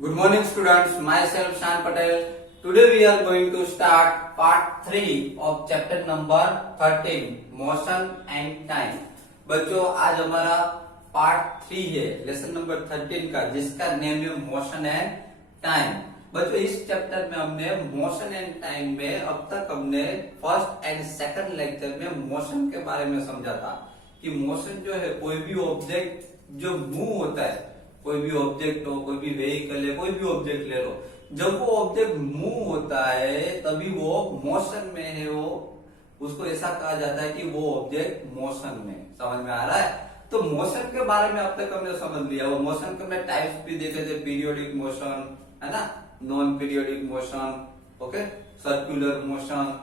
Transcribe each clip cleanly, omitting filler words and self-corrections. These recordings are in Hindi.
Good morning students, myself Shan Patel. Today we are going to start part 3 of chapter number 13, motion and time. बच्चों आज हमारा पार्ट 3 है लेसन नंबर 13 का, जिसका नेम है मोशन एंड टाइम। बच्चों इस चैप्टर में हमने मोशन एंड टाइम में अब तक हमने फर्स्ट एंड सेकंड लेक्चर में मोशन के बारे में समझा था कि मोशन जो है कोई भी ऑब्जेक्ट जो मूव होता है, कोई भी ऑब्जेक्ट हो, कोई भी व्हीकल है, कोई भी ऑब्जेक्ट ले लो, जब वो ऑब्जेक्ट मूव होता है तभी वो मोशन में है, वो उसको ऐसा कहा जाता है कि वो ऑब्जेक्ट मोशन में। समझ में आ रहा है? तो मोशन के बारे में अब तक हमने समझ लिया। वो मोशन के हमने टाइप्स भी देखे थे, पीरियोडिक मोशन है ना, non periodic motion, okay, circular motion,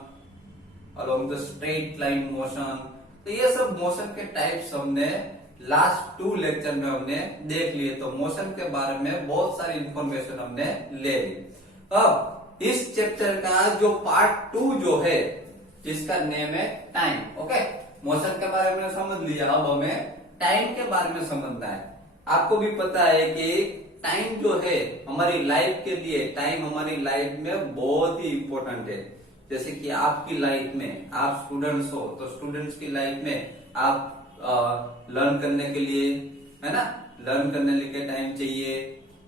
along the straight line motion. तो ये सब मोशन के टाइप्स हमने लास्ट 2 लेक्चर में हमने देख लिए। तो मोशन के बारे में बहुत सारी इंफॉर्मेशन हमने ले ली। अब इस चैप्टर का जो पार्ट 2 जो है, जिसका नेम है टाइम, ओके, मोशन के बारे में समझ लिया, अब हमें टाइम के बारे में समझना है। आपको भी पता है कि टाइम जो है हमारी लाइफ के लिए, टाइम हमारी लाइफ में बहुत ही इंपॉर्टेंट है। जैसे कि आपकी लाइफ में, आप स्टूडेंट्स हो तो स्टूडेंट्स की लाइफ में आप लर्न करने के लिए, है ना, लर्न करने के लिए टाइम चाहिए।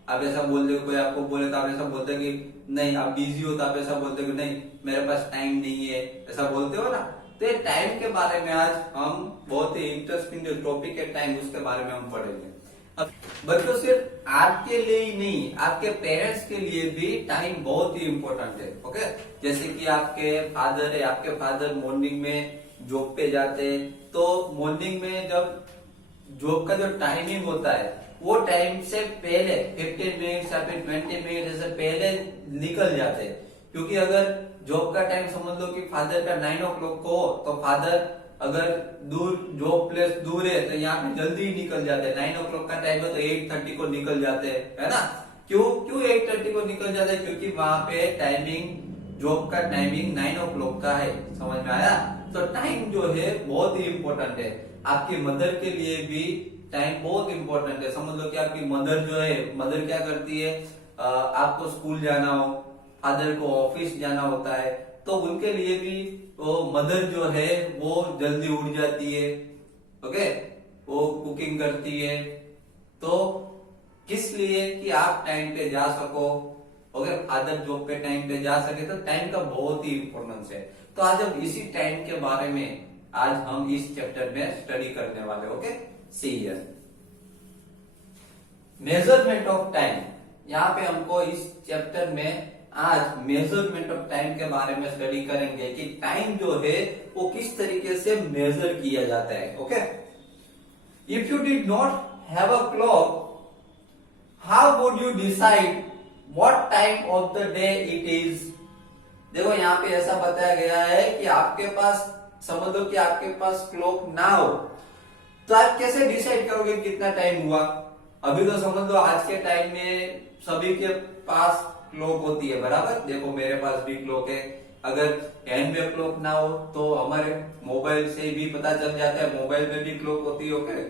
आप ऐसा बोलते हो, कोई आपको बोले तो आप ऐसा बोलते हो कि नहीं आप बिजी हो, तो आप ऐसा बोलते हो कि नहीं मेरे पास टाइम नहीं है, ऐसा बोलते हो ना। तो ये टाइम के बारे में आज हम बहुत ही इंटरेस्टिंग जो टॉपिक है टाइम, उसके बारे में हम पढ़ेंगे। अब बच्चों सिर्फ आपके लिए ही नहीं, आपके पेरेंट्स के लिए भी टाइम बहुत ही इंपॉर्टेंट है, ओके। जैसे कि आपके फादर है, आपके फादर मॉर्निंग में जॉब पे जाते हैं, तो मॉर्निंग में जब जॉब का जो टाइमिंग होता है वो टाइम से पहले 15 मिनट या फिर 20 मिनट ऐसे पहले निकल जाते हैं। क्योंकि अगर जॉब का टाइम समझ लो कि फादर का 9 o'clock को हो, तो फादर अगर दूर, जॉब प्लेस दूर है, तो यहाँ पे जल्दी ही निकल जाते हैं। 9 o'clock का टाइम है तो 8:30 को निकल जाते हैं, है ना। क्यों 8:30 को निकल जाते हैं? क्योंकि वहां पे टाइमिंग, जॉब का टाइमिंग 9 o'clock का है। समझ में आया? तो टाइम जो है बहुत ही इंपॉर्टेंट है। आपकी मदर के लिए भी टाइम बहुत इंपॉर्टेंट है। समझ लो कि आपकी मदर जो है, मदर क्या करती है, आपको स्कूल जाना हो, फादर को ऑफिस जाना होता है, तो उनके लिए भी वो मदर जो है वो जल्दी उठ जाती है, ओके, वो कुकिंग करती है। तो किस लिए? कि आप टाइम पे जा सको, ओके, फादर जॉब पे टाइम पे जा सके। तो टाइम का बहुत ही इंपॉर्टेंस है। तो आज हम इसी टाइम के बारे में आज हम इस चैप्टर में स्टडी करने वाले, okay. See here measurement of time. यहाँ पे हमको इस चैप्टर में आज मेजरमेंट ऑफ टाइम के बारे में स्टडी करेंगे कि टाइम जो है वो किस तरीके से मेजर किया जाता है, okay. If you did not have a clock, how would you decide what time of the day it is? देखो यहाँ पे ऐसा बताया गया है कि आपके पास, समझ लो कि आपके पास क्लॉक ना हो, तो आप कैसे डिसाइड करोगे कितना टाइम हुआ? अभी तो समझ लो आज के टाइम में सभी के पास क्लॉक होती है, बराबर। देखो मेरे पास भी क्लॉक है। अगर हैंड में क्लॉक ना हो तो हमारे मोबाइल से भी पता चल जाता है, मोबाइल में भी क्लॉक होती है, ओके।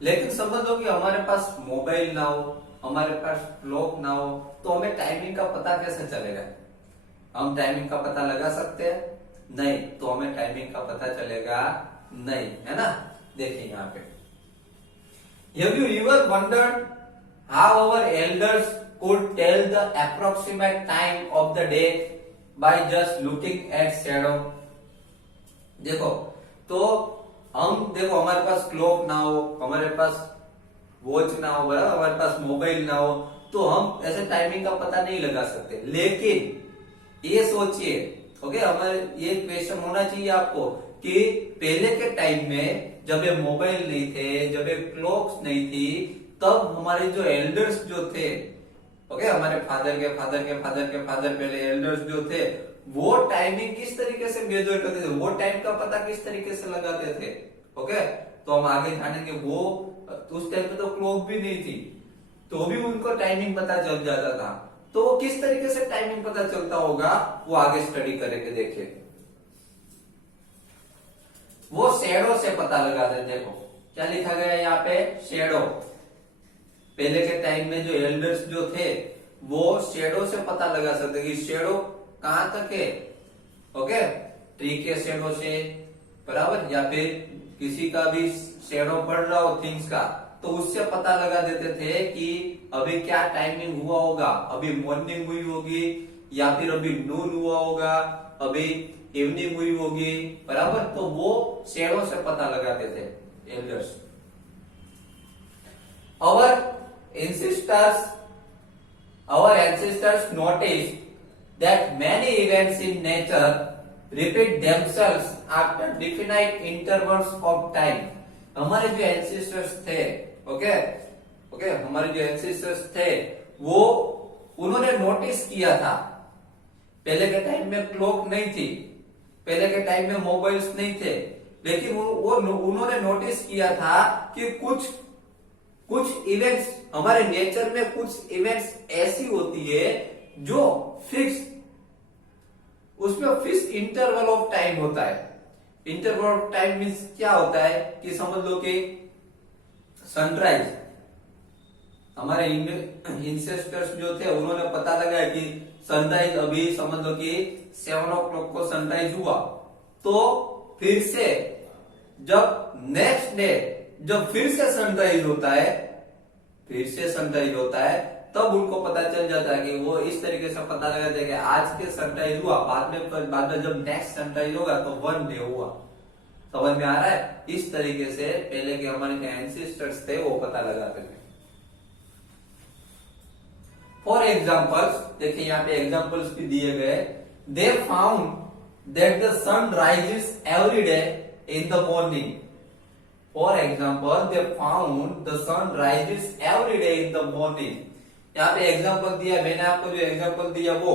लेकिन समझ लो कि हमारे पास मोबाइल ना हो, हमारे पास क्लॉक ना हो, तो हमें टाइमिंग का पता कैसे चलेगा? हम टाइमिंग का पता लगा सकते हैं? नहीं। तो हमें टाइमिंग का पता चलेगा नहीं, है ना। देखिए यहाँ पे, Have you ever wondered how our elders could tell the approximate time of the day by just looking at shadow? देखो, तो हम देखो हमारे पास क्लॉक ना हो, हमारे पास वॉच ना हो, बराबर, हमारे पास मोबाइल ना हो, तो हम ऐसे टाइमिंग का पता नहीं लगा सकते। लेकिन ये सोचिए, ओके, हमारे ये क्वेश्चन होना चाहिए आपको कि पहले के टाइम में जब ये मोबाइल नहीं थे, जब ये क्लॉक्स नहीं थी, तब हमारे जो एल्डर्स जो थे, ओके, हमारे फादर के फादर के फादर के फादर, पहले एल्डर्स जो थे, वो टाइमिंग किस तरीके से मेजर करते थे, वो टाइम का पता किस तरीके से लगाते थे, ओके। तो हम आगे जानेंगे। वो उस टाइम पे तो क्लॉक भी नहीं थी, तो भी उनको टाइमिंग पता चल जाता था। तो वो किस तरीके से टाइमिंग पता चलता होगा, वो आगे स्टडी करेंगे। देखिए, वो शेडो से पता लगाते हैं। देखो क्या लिखा गया है यहाँ पे, शेडो। पहले के टाइम में जो एल्डर्स जो थे वो शेडो से पता लगा सकते कि शेडो कहां तक है। ओके, ट्री के शेडो से, बराबर, या फिर किसी का भी शेडो पड़ रहा हो थिंग्स का, तो उससे पता लगा देते थे कि अभी क्या टाइमिंग हुआ होगा, अभी मॉर्निंग हुई होगी या फिर अभी नून हुआ होगा, अभी इवनिंग हुई होगी, बराबर। तो वो शेडो से पता लगाते थे elders. Our ancestors noticed that many events in nature repeat themselves after definite intervals of time. हमारे जो एंसेस्टर्स थे, ओके, हमारे जो एंसेस्टर्स थे वो उन्होंने नोटिस किया था, पहले के टाइम में क्लॉक नहीं थी, पहले के टाइम में मोबाइल्स नहीं थे, लेकिन वो उन्होंने नोटिस किया था कि कुछ इवेंट्स हमारे नेचर में, कुछ इवेंट्स ऐसी होती है जो फिक्स, उसमें फिक्स इंटरवल ऑफ टाइम होता है। इंटरवल ऑफ टाइम मीन्स क्या होता है कि समझ लो कि सनराइज, हमारे इंसेस्टर्स जो थे उन्होंने पता लगाया कि सनराइज अभी समझ लो कि 7 o'clock को सनराइज हुआ, तो फिर से जब नेक्स्ट डे जब फिर से सनराइज होता है, तब उनको पता चल जाता है कि वो इस तरीके से पता लगाते हैं कि आज के सनराइज हुआ, बाद में जब नेक्स्ट सनराइज होगा तो 1 डे हुआ। समझ में आ रहा है? इस तरीके से पहले के हमारे एंसेस्टर्स थे वो पता लगाते थे। फॉर एग्जाम्पल्स, देखिए यहाँ पे एग्जाम्पल्स भी दिए गए। They found that the sun rises every day in the morning. For example, they found the sun rises every day in the morning. यहाँ पे एग्जाम्पल दिया, मैंने आपको जो एग्जाम्पल दिया वो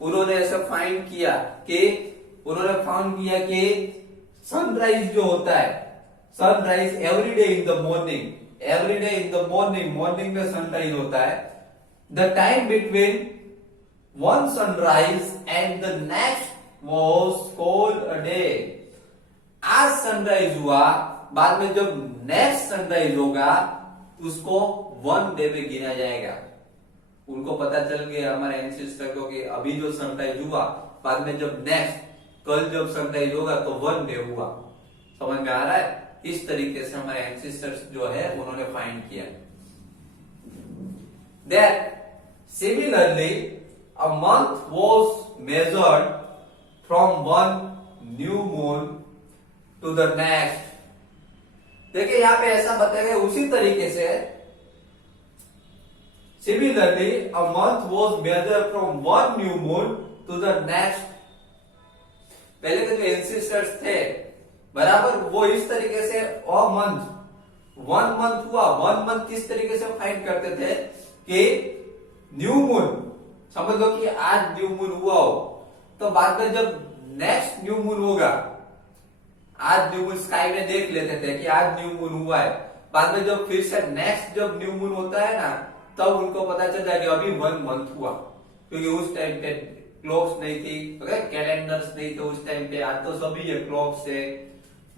उन्होंने ऐसा फाइंड किया कि सनराइज जो होता है, sunrise every day in the morning, every day in the morning, morning में सनराइज होता है। The time between one sunrise and the next was called a day. आज सनराइज हुआ, बाद में जब नेक्स्ट सनराइज होगा उसको 1 डे में गिना जाएगा। उनको पता चल गया हमारे एंसेस्टर को कि अभी जो सनराइज हुआ, बाद में जब नेक्स्ट कल जब सनराइज होगा तो 1 डे हुआ। समझ में आ रहा है? इस तरीके से हमारे एंसेस्टर्स जो है उन्होंने फाइंड किया। That similarly a month was measured from one new moon to the next। देखिए यहाँ पे ऐसा बताया गया, उसी तरीके से similarly a month was measured from one new moon to the next। पहले के जो एंसेस्टर्स थे, बराबर, वो इस तरीके से वन मंथ हुआ, 1 मंथ किस तरीके से फाइंड करते थे कि न्यू मून, समझ लो कि आज न्यू मून हुआ हो, तो बाद में जब नेक्स्ट न्यू मून होगा, आज न्यू मून स्काई में देख लेते थे कि आज न्यू मून हुआ है, बाद में जब फिर से नेक्स्ट जब न्यू मून होता है ना, तब उनको पता चल जाए कि अभी 1 मंथ हुआ, क्योंकि उस टाइम पे क्लॉक्स नहीं थी, कैलेंडर्स नहीं थे उस टाइम पे। आज तो सभी है, क्लॉक से,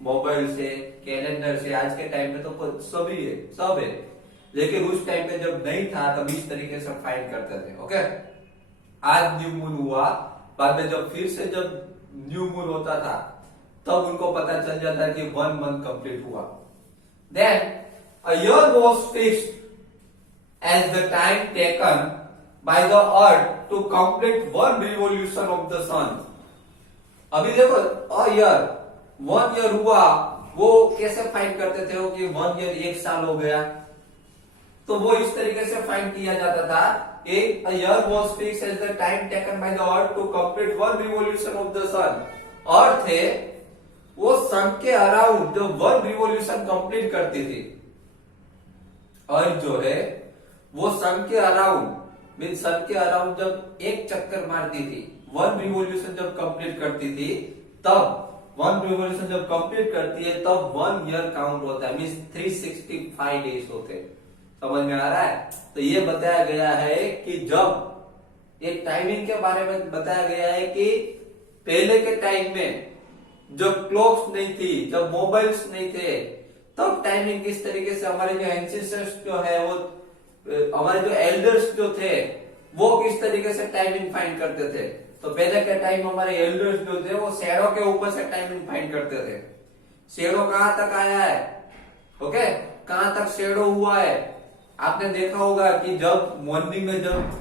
मोबाइल से, कैलेंडर से, आज के टाइम पे तो सभी है, सब है। लेकिन उस टाइम पे जब नहीं था तब इस तरीके से फाइंड करते थे। ओके, आज न्यू मून हुआ, बाद में जब फिर से जब न्यू मून होता था तब उनको पता चल जाता कि 1 मंथ कंप्लीट हुआ। Then a year was fixed as the time taken by the earth to complete 1 revolution of the sun. अभी देखो, अ ईयर, 1 ईयर हुआ, वो कैसे फाइंड करते थे वो कि 1 ईयर 1 साल हो गया, तो वो इस तरीके से फाइंड किया जाता था कि a year was fixed as the time taken by the earth to complete 1 revolution of the sun। अर्थ है वो सन के अराउंड जो 1 रिवॉल्यूशन कंप्लीट करती थी, अर्थ जो है वो सन के अराउंड, मीन सन के अराउंड जब एक चक्कर मारती थी, 1 रिवॉल्यूशन जब कंप्लीट करती थी, तब 1 रिवॉल्यूशन जब कंप्लीट करती है तब 1 ईयर काउंट होता है, मीन 365 डेज होते हैं। समझ में आ रहा है? तो ये बताया गया है कि जब एक टाइमिंग के बारे में बताया गया है कि पहले के टाइम में जब क्लॉक्स नहीं थी, जब मोबाइल्स नहीं थे, तब टाइमिंग किस तरीके से हमारे जो एंसेस्टर्स जो है वो, हमारे जो एल्डर्स जो थे वो किस तरीके से टाइमिंग फाइंड करते थे? तो पहले के टाइम हमारे एल्डर्स जो थे वो शैडो के ऊपर से टाइमिंग फाइंड करते थे। शैडो कहां तक आया है, ओके, कहां तक शैडो हुआ है? आपने देखा होगा कि जब मॉर्निंग में जब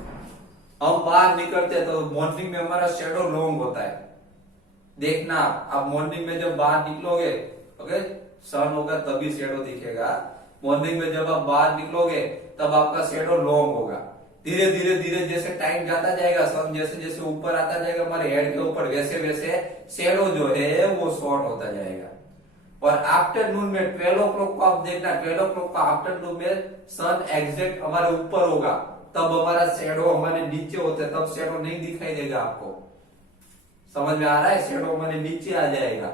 हम बाहर निकलते हैं तो मॉर्निंग में हमारा शैडो लॉन्ग होता है। देखना आप मॉर्निंग में जब बाहर निकलोगे, ओके, सन होगा तभी शैडो दिखेगा। मॉर्निंग में जब आप बाहर निकलोगे तब आपका शैडो लॉन्ग होगा। धीरे धीरे धीरे जैसे टाइम जाता जाएगा, सन जैसे जैसे ऊपर आता जाएगा हमारे हेड के ऊपर, वैसे वैसे शैडो जो है वो शॉर्ट होता जाएगा। और आफ्टरनून में 12 ओ क्लॉक को आप देखना, 12 ओ क्लॉक का आफ्टरनून में सन एग्जैक्ट हमारे ऊपर होगा, तब हमारा शैडो हमारे नीचे होता है, तब शैडो नहीं दिखाई देगा आपको। समझ में आ रहा है? शैडो हमारे नीचे आ जाएगा।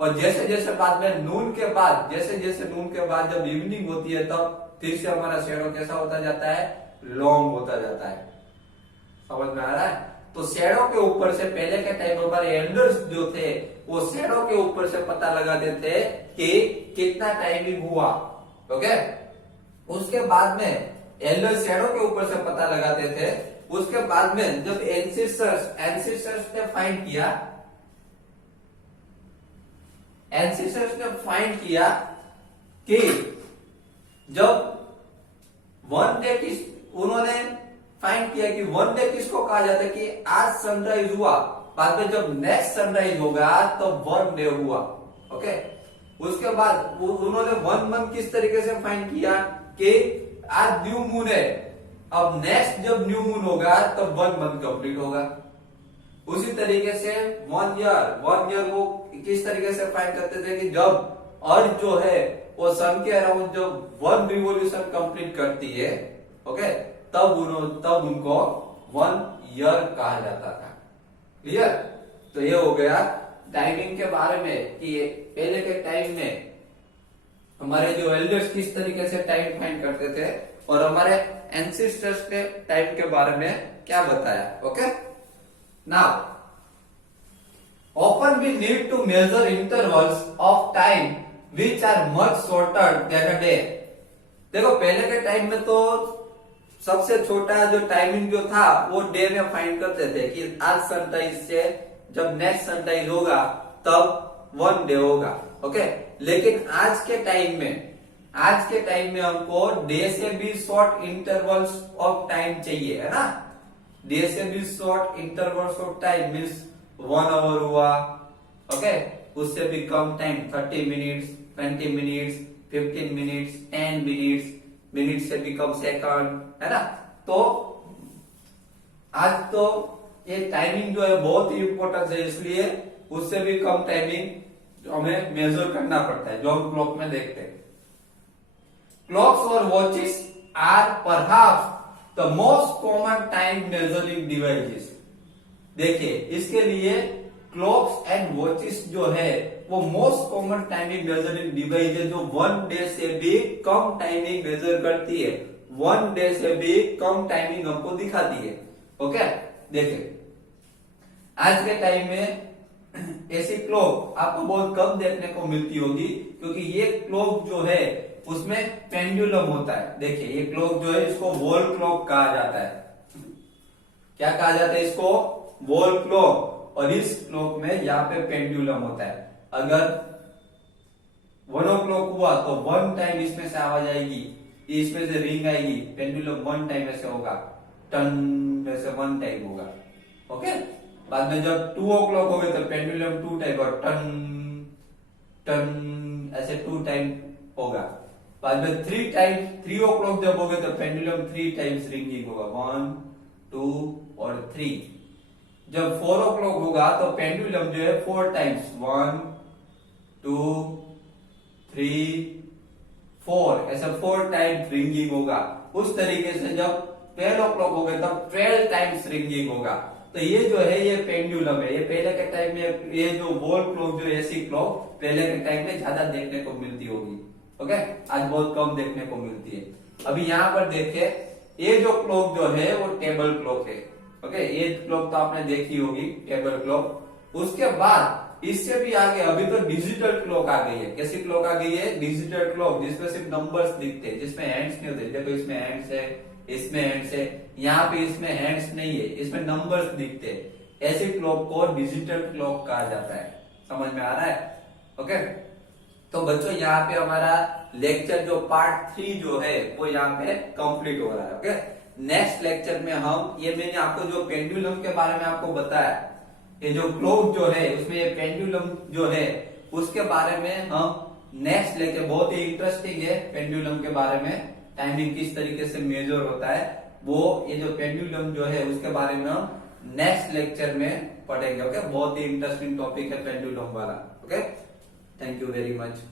और जैसे जैसे बाद में नून के बाद, जैसे जैसे नून के बाद जब इवनिंग होती है तब फिर से हमारा शैडो कैसा होता जाता है? लॉन्ग होता जाता है। समझ में आ रहा है? तो शैडो के ऊपर से पहले के टाइम हमारे एल्डर्स जो थे वो शैडो के ऊपर से पता लगा देते कि कितना टाइमिंग हुआ, ओके। उसके बाद में एल्डर्स शैडो के ऊपर से पता लगाते थे। उसके बाद में जब एंसेस्टर्स ने फाइंड किया कि जब वन डे किस, उन्होंने फाइंड किया कि वन डे किसको कहा जाता है कि आज सनराइज हुआ, बाद में जब नेक्स्ट सनराइज होगा तो वन डे हुआ, ओके। उसके बाद उन्होंने 1 मंथ किस तरीके से फाइंड किया कि आज न्यू मून है, अब नेक्स्ट जब न्यू मून होगा तब 1 मंथ कंप्लीट होगा। उसी तरीके से 1 ईयर वो किस तरीके से फाइंड करते थे कि जब अर्थ जो है वो सन के अराउंड जब 1 रिवोल्यूशन कंप्लीट करती है, ओके, तब उनको 1 ईयर कहा जाता था। क्लियर? तो ये हो गया टाइमिंग के बारे में कि पहले के टाइम में हमारे जो एल्डर्स किस तरीके से टाइम फाइंड करते थे और हमारे एंसेस्टर्स के टाइम के बारे में क्या बताया, okay. Now often we need to measure intervals of time which are much shorter than a day। देखो पहले के टाइम में तो सबसे छोटा जो टाइमिंग जो था वो डे में फाइंड करते थे कि आज सनराइज से जब नेक्स्ट सनराइज होगा तब 1 डे होगा, ओके। लेकिन आज के टाइम में हमको डे से भी शॉर्ट इंटरवल्स ऑफ टाइम चाहिए, है ना। डे से भी short intervals of time means 1 hour हुआ, ओके, उससे भी कम time 30 minutes, 20 minutes, 15 minutes, 10 minutes, minute से भी कम सेकंड, है ना। तो आज तो ये टाइमिंग जो है बहुत ही इंपॉर्टेंट है, इसलिए उससे भी कम टाइमिंग हमें मेजर करना पड़ता है जो हम क्लॉक में देखते हैं। क्लॉक्स और watches are perhaps the most common time measuring devices. देखिए इसके लिए क्लॉक्स एंड वॉचेस जो है वो most common timing measuring device है जो 1 डे से भी कम टाइमिंग मेजर करती है, 1 डे से भी कम टाइमिंग हमको दिखाती है, ओके। देखिए आज के टाइम में ऐसी क्लॉक आपको बहुत कम देखने को मिलती होगी क्योंकि ये क्लॉक जो है उसमें पेंडुलम होता है। देखिए ये क्लॉक जो है इसको वॉल क्लॉक कहा जाता है। क्या कहा जाता है इसको? Wall clock. और इस क्लॉक में यहाँ पे पेंडुलम होता है। अगर 1 o'clock हुआ तो 1 टाइम इसमें से आवाज आएगी, इसमें से रिंग आएगी, पेंडुलम 1 टाइम ऐसे होगा, टन ऐसे 1 टाइम होगा, ओके। बाद में जब 2 o'clock हो गए तो पेंडुलम 2 टाइम और टन टन ऐसे 2 टाइम होगा। बाद में 3 o'clock जब हो गए तो पेंडुलम 3 टाइम्स रिंगिंग होगा, 1 2 और 3। जब 4 o'clock होगा तो पेंडुलम जो है 4 टाइम्स, 1 2 3 4 ऐसा 4 टाइम्स रिंगिंग होगा। उस तरीके से जब 12 o'clock हो गए तब 12 टाइम्स रिंगिंग होगा। तो ये जो है ये पेंडुलम है। ये पहले के टाइम में ये जो वॉल क्लॉक जो ऐसी क्लॉक पहले के टाइम में ज्यादा देखने को मिलती होगी, ओके। आज बहुत कम देखने को मिलती है। अभी यहाँ पर देखिए ये जो क्लॉक जो है वो टेबल क्लॉक है, ओके। ये क्लॉक तो आपने देखी होगी, टेबल क्लॉक। उसके बाद इससे भी आगे अभी तो डिजिटल क्लॉक आ गई है। कैसी क्लॉक आ गई है? डिजिटल क्लॉक, जिसमें सिर्फ नंबर्स दिखते हैं, जिसमें हैंड्स नहीं होते। देखो इसमें हैंड्स है, इसमें हैंड्स है, यहाँ पे इसमें हैंड्स नहीं है, इसमें नंबर्स दिखते हैं। ऐसी क्लॉक को डिजिटल क्लॉक कहा जाता है। समझ में आ रहा है? ओके, तो बच्चों यहाँ पे हमारा लेक्चर जो पार्ट 3 जो है वो यहाँ पे कंप्लीट हो रहा है। ओके, नेक्स्ट लेक्चर में हम ये मैंने आपको जो पेंडुलम के बारे में आपको बताया, ये जो क्लॉक जो है उसमें ये पेंडुलम जो है उसके बारे में हम नेक्स्ट लेक्चर, बहुत ही इंटरेस्टिंग है पेंडुलम के बारे में, टाइमिंग किस तरीके से मेजर होता है वो, ये जो पेंडुलम जो है उसके बारे में हम नेक्स्ट लेक्चर में पढ़ेंगे। ओके, बहुत ही इंटरेस्टिंग टॉपिक है पेंडुलम वाला। Okay, thank you very much.